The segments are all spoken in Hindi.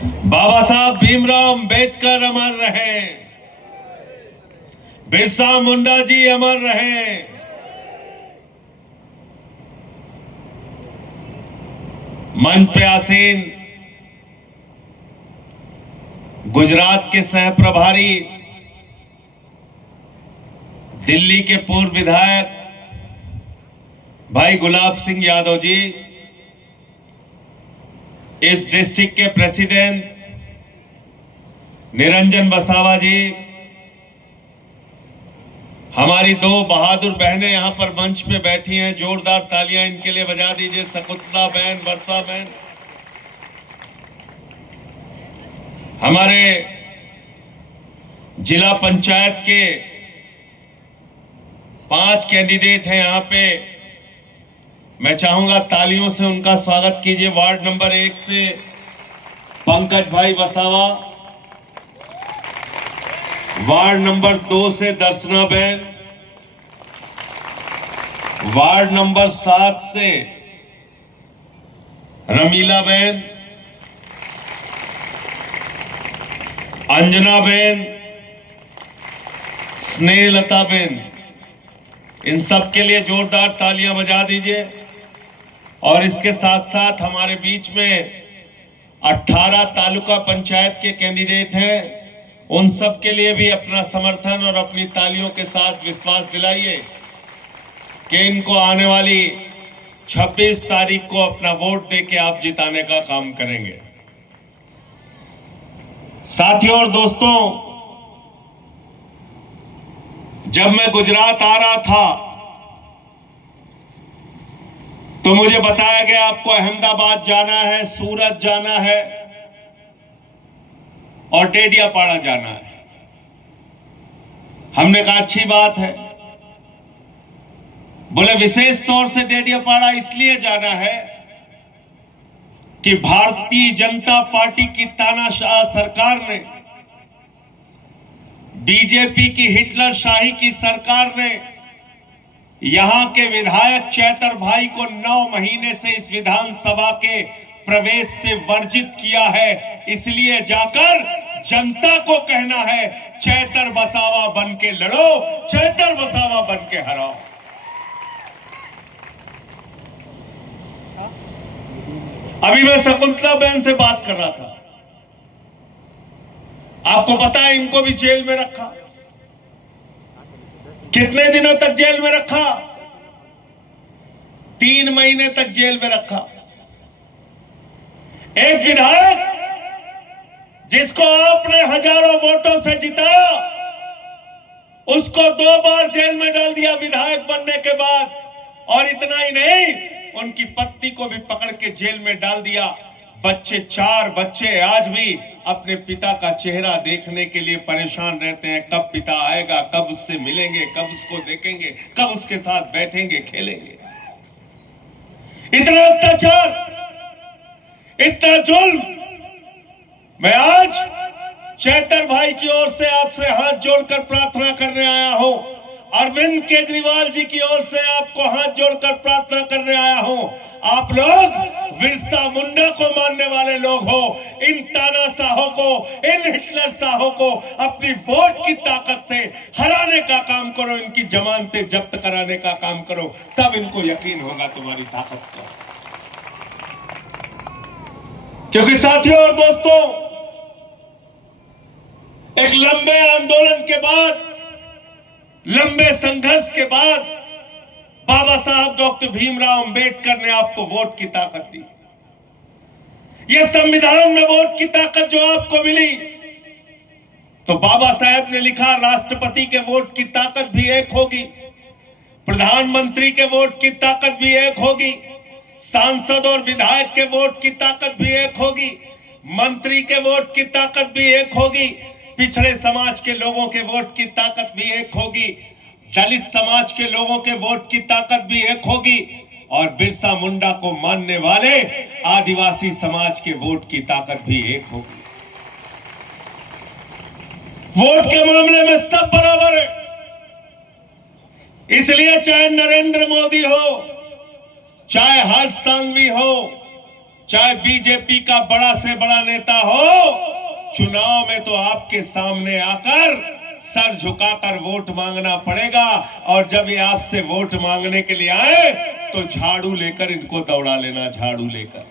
बाबा साहब भीमराव अंबेडकर अमर रहे, बिरसा मुंडा जी अमर रहे। मंच पे आसीन गुजरात के सह प्रभारी, दिल्ली के पूर्व विधायक भाई गुलाब सिंह यादव जी, इस डिस्ट्रिक्ट के प्रेसिडेंट निरंजन वसावा जी, हमारी दो बहादुर बहनें यहां पर मंच पे बैठी हैं, जोरदार तालियां इनके लिए बजा दीजिए। शकुंतला बहन, वर्षा बहन, हमारे जिला पंचायत के 5 कैंडिडेट हैं यहां पे, मैं चाहूंगा तालियों से उनका स्वागत कीजिए। वार्ड नंबर 1 से पंकज भाई वसावा, वार्ड नंबर 2 से दर्शना बहन, वार्ड नंबर 7 से रमीला बहन, अंजना बहन, स्नेहलता बहन, इन सब के लिए जोरदार तालियां बजा दीजिए। और इसके साथ साथ हमारे बीच में 18 तालुका पंचायत के कैंडिडेट हैं, उन सब के लिए भी अपना समर्थन और अपनी तालियों के साथ विश्वास दिलाइए कि इनको आने वाली 26 तारीख को अपना वोट देके आप जिताने का काम करेंगे। साथियों और दोस्तों, जब मैं गुजरात आ रहा था तो मुझे बताया गया आपको अहमदाबाद जाना है, सूरत जाना है और डेडियापाड़ा जाना है। हमने कहा अच्छी बात है। बोले विशेष तौर से डेडियापाड़ा इसलिए जाना है कि भारतीय जनता पार्टी की तानाशाह सरकार ने, बीजेपी की हिटलर शाही की सरकार ने यहां के विधायक चैतर भाई को 9 महीने से इस विधानसभा के प्रवेश से वर्जित किया है। इसलिए जाकर जनता को कहना है, चैतर वसावा बन के लड़ो, चैतर वसावा बन के हराओ। अभी मैं शकुंतला बहन से बात कर रहा था, आपको पता है इनको भी जेल में रखा। कितने दिनों तक जेल में रखा? 3 महीने तक जेल में रखा। एक विधायक जिसको आपने हजारों वोटों से जिताया, उसको 2 बार जेल में डाल दिया विधायक बनने के बाद। और इतना ही नहीं, उनकी पत्नी को भी पकड़ के जेल में डाल दिया। 4 बच्चे आज भी अपने पिता का चेहरा देखने के लिए परेशान रहते हैं। कब पिता आएगा, कब उससे मिलेंगे, कब उसको देखेंगे, कब उसके साथ बैठेंगे, खेलेंगे। इतना अत्याचार, इतना जुल्म। मैं आज चैतर भाई की ओर से आपसे हाथ जोड़कर प्रार्थना करने आया हूं, अरविंद केजरीवाल जी की ओर से आपको हाथ जोड़कर प्रार्थना करने आया हूं। आप लोग बिरसा मुंडा को मानने वाले लोग हो, इन तानाशाहों को, इन हिटलर शाहों को अपनी वोट की ताकत से हराने का काम करो, इनकी जमानतें जब्त कराने का काम करो, तब इनको यकीन होगा तुम्हारी ताकत का। क्योंकि साथियों और दोस्तों, एक लंबे आंदोलन के बाद, लंबे संघर्ष के बाद बाबा साहब डॉक्टर भीमराव अंबेडकर ने आपको वोट की ताकत दी। यह संविधान में वोट की ताकत जो आपको मिली, तो बाबा साहब ने लिखा राष्ट्रपति के वोट की ताकत भी एक होगी, प्रधानमंत्री के वोट की ताकत भी एक होगी, सांसद और विधायक के वोट की ताकत भी एक होगी, मंत्री के वोट की ताकत भी एक होगी, पिछड़े समाज के लोगों के वोट की ताकत भी एक होगी, दलित समाज के लोगों के वोट की ताकत भी एक होगी, और बिरसा मुंडा को मानने वाले आदिवासी समाज के वोट की ताकत भी एक होगी। वोट के मामले में सब बराबर है। इसलिए चाहे नरेंद्र मोदी हो, चाहे हर्ष सांघवी हो, चाहे बीजेपी का बड़ा से बड़ा नेता हो, चुनाव में तो आपके सामने आकर सर झुकाकर वोट मांगना पड़ेगा। और जब ये आपसे वोट मांगने के लिए आए तो झाड़ू लेकर इनको दौड़ा लेना, झाड़ू लेकर।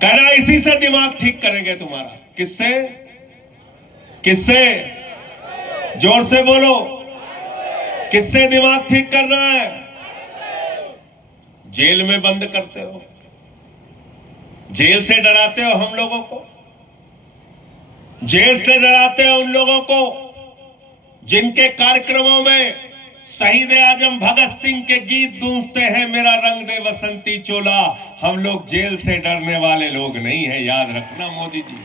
कहना इसी से दिमाग ठीक करेंगे तुम्हारा। किससे? किससे? जोर से बोलो, किससे दिमाग ठीक करना है? जेल में बंद करते हो, जेल से डराते हो हम लोगों को, जेल से डराते हो उन लोगों को जिनके कार्यक्रमों में शहीद आजम भगत सिंह के गीत गूंजते हैं, मेरा रंग दे बसंती चोला। हम लोग जेल से डरने वाले लोग नहीं है, याद रखना मोदी जी।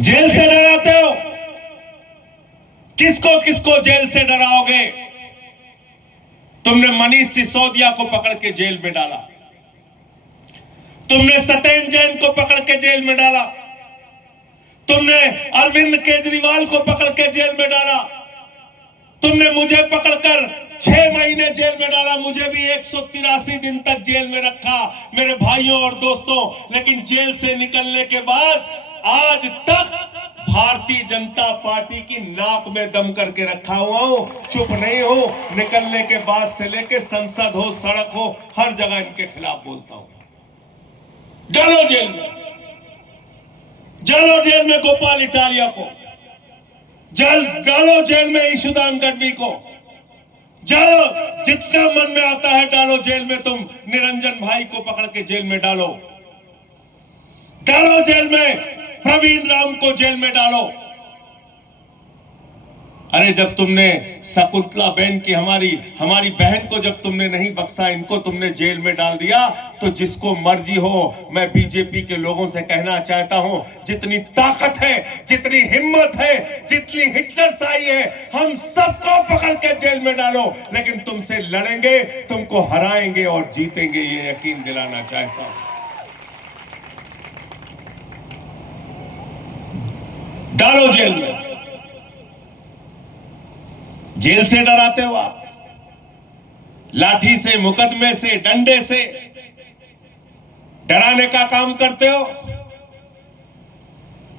जेल से डराते हो, किसको किसको जेल से डराओगे? तुमने मनीष सिसोदिया को पकड़ के जेल में डाला, तुमने सत्येंद्र जैन को पकड़ के जेल में डाला, तुमने अरविंद केजरीवाल को पकड़ के जेल में डाला, तुमने मुझे पकड़कर 6 महीने जेल में डाला, मुझे भी 183 दिन तक जेल में रखा मेरे भाइयों और दोस्तों। लेकिन जेल से निकलने के बाद आज तक भारतीय जनता पार्टी की नाक में दम करके रखा हुआ हूं, चुप नहीं हूं। निकलने के बाद से लेके संसद हो, सड़क हो, हर जगह इनके खिलाफ बोलता हूं। डालो जेल में, डालो जेल में गोपाल इटालिया को, डालो जेल में ईशुदान गढ़वी को, डालो जितना मन में आता है डालो जेल में। तुम निरंजन भाई को पकड़ के जेल में डालो, डालो जेल में प्रवीण राम को जेल में डालो। अरे जब तुमने शकुंतला बहन की हमारी बहन को जब तुमने नहीं बख्शा, इनको तुमने जेल में डाल दिया, तो जिसको मर्जी हो, मैं बीजेपी के लोगों से कहना चाहता हूं, जितनी ताकत है, जितनी हिम्मत है, जितनी हिटलरशाही है, हम सबको पकड़ के जेल में डालो। लेकिन तुमसे लड़ेंगे, तुमको हराएंगे और जीतेंगे, ये यकीन दिलाना चाहता हूं। डालो जेल में। जेल से डराते हो आप, लाठी से, मुकदमे से, डंडे से डराने का काम करते हो।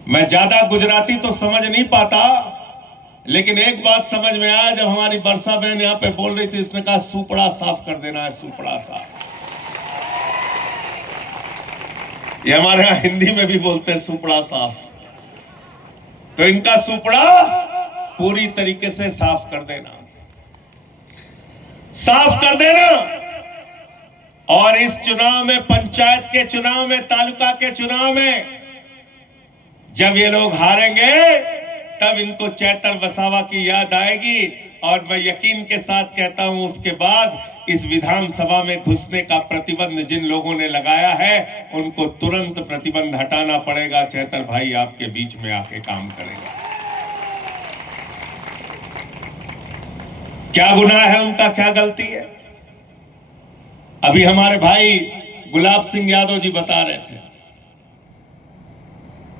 मैं ज्यादा गुजराती तो समझ नहीं पाता, लेकिन एक बात समझ में आया, जब हमारी वर्षा बहन यहां पे बोल रही थी, इसने कहा सुपड़ा साफ कर देना है, सुपड़ा साफ। ये हमारे यहां हिंदी में भी बोलते हैं सुपड़ा साफ। तो इनका सुपड़ा पूरी तरीके से साफ कर देना, साफ कर देना। और इस चुनाव में, पंचायत के चुनाव में, तालुका के चुनाव में, जब ये लोग हारेंगे तब इनको चैतर वसावा की याद आएगी। और मैं यकीन के साथ कहता हूं, उसके बाद इस विधानसभा में घुसने का प्रतिबंध जिन लोगों ने लगाया है, उनको तुरंत प्रतिबंध हटाना पड़ेगा। चैतर भाई आपके बीच में आके काम करेगा। क्या गुनाह है उनका, क्या गलती है? अभी हमारे भाई गुलाब सिंह यादव जी बता रहे थे,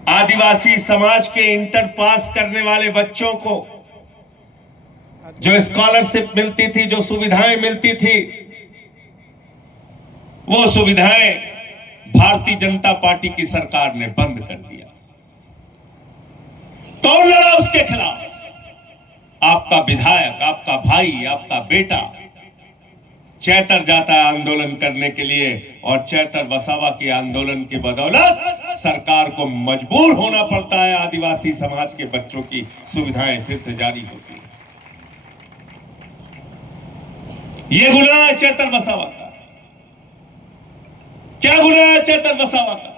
आदिवासी समाज के इंटर पास करने वाले बच्चों को जो स्कॉलरशिप मिलती थी, जो सुविधाएं मिलती थी, वो सुविधाएं भारतीय जनता पार्टी की सरकार ने बंद कर दिया। तो लड़ा उसके खिलाफ। आपका विधायक, आपका भाई, आपका बेटा चैतर जाता है आंदोलन करने के लिए, और चैतर वसावा के आंदोलन की बदौलत सरकार को मजबूर होना पड़ता है। आदिवासी समाज के बच्चों की सुविधाएं फिर से जारी होती है। यह गुनाह है चैतर वसावा का। क्या गुनाह है चैतर वसावा का?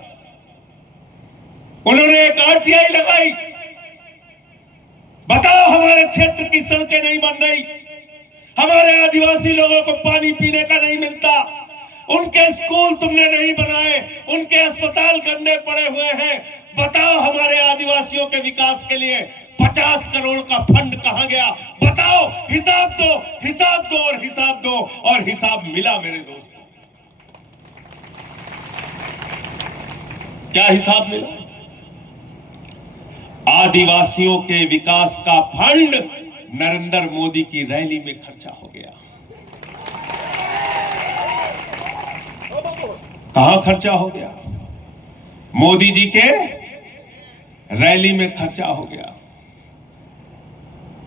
उन्होंने एक आरटीआई लगाई। बताओ, हमारे क्षेत्र की सड़कें नहीं बन रही, हमारे आदिवासी लोगों को पानी पीने का नहीं मिलता, उनके स्कूल तुमने नहीं बनाए, उनके अस्पताल गंदे पड़े हुए हैं। बताओ, हमारे आदिवासियों के विकास के लिए 50 करोड़ का फंड कहां गया? बताओ, हिसाब दो, हिसाब दो और हिसाब दो। और हिसाब मिला मेरे दोस्तों। क्या हिसाब मिला? आदिवासियों के विकास का फंड नरेंद्र मोदी की रैली में खर्चा हो गया। कहां खर्चा हो गया? मोदी जी के रैली में खर्चा हो गया।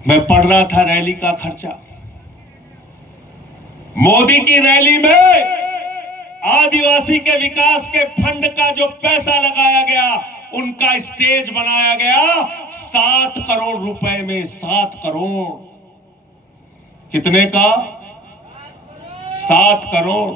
मैं पढ़ रहा था रैली का खर्चा। मोदी की रैली में आदिवासी के विकास के फंड का जो पैसा लगाया गया, उनका स्टेज बनाया गया 7 करोड़ रुपए में। 7 करोड़। कितने का? 7 करोड़।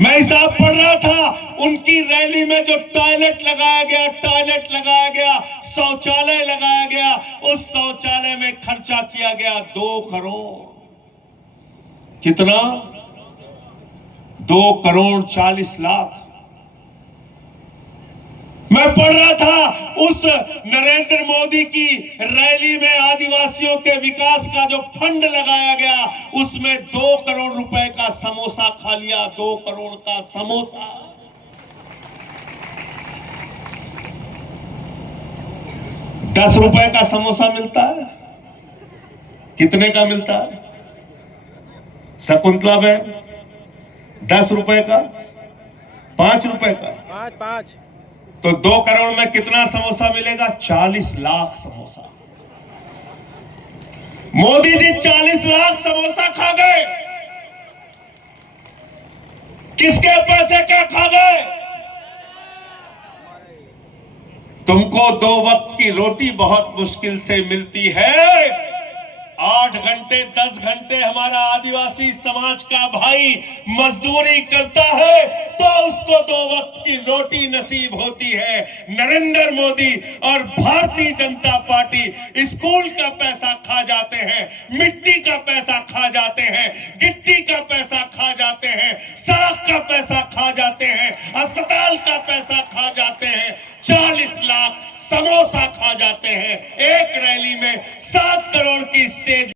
मैं हिसाब पढ़ रहा था, उनकी रैली में जो टॉयलेट लगाया गया, शौचालय लगाया गया, उस शौचालय में खर्चा किया गया 2 करोड़। कितना? 2 करोड़ 40 लाख। मैं पढ़ रहा था उस नरेंद्र मोदी की रैली में आदिवासियों के विकास का जो फंड लगाया गया, उसमें 2 करोड़ रुपए का समोसा खा लिया। 2 करोड़ का समोसा। ₹10 का समोसा मिलता है। कितने का मिलता है शकुंतला बहन? ₹10 का? ₹5 का? 5। तो 2 करोड़ में कितना समोसा मिलेगा? 40 लाख समोसा। मोदी जी 40 लाख समोसा खा गए। किसके पैसे क्या खा गए? तुमको 2 वक्त की रोटी बहुत मुश्किल से मिलती है। 8 घंटे 10 घंटे हमारा आदिवासी समाज का भाई मजदूरी करता है, तो उसको 2 वक्त की रोटी नसीब होती है। नरेंद्र मोदी और भारतीय जनता पार्टी स्कूल का पैसा खा जाते हैं, मिट्टी का पैसा खा जाते हैं, गिट्टी का पैसा खा जाते हैं, सड़क का पैसा खा जाते हैं, अस्पताल का पैसा खा जाते हैं, 40 लाख समोसा खा जाते हैं।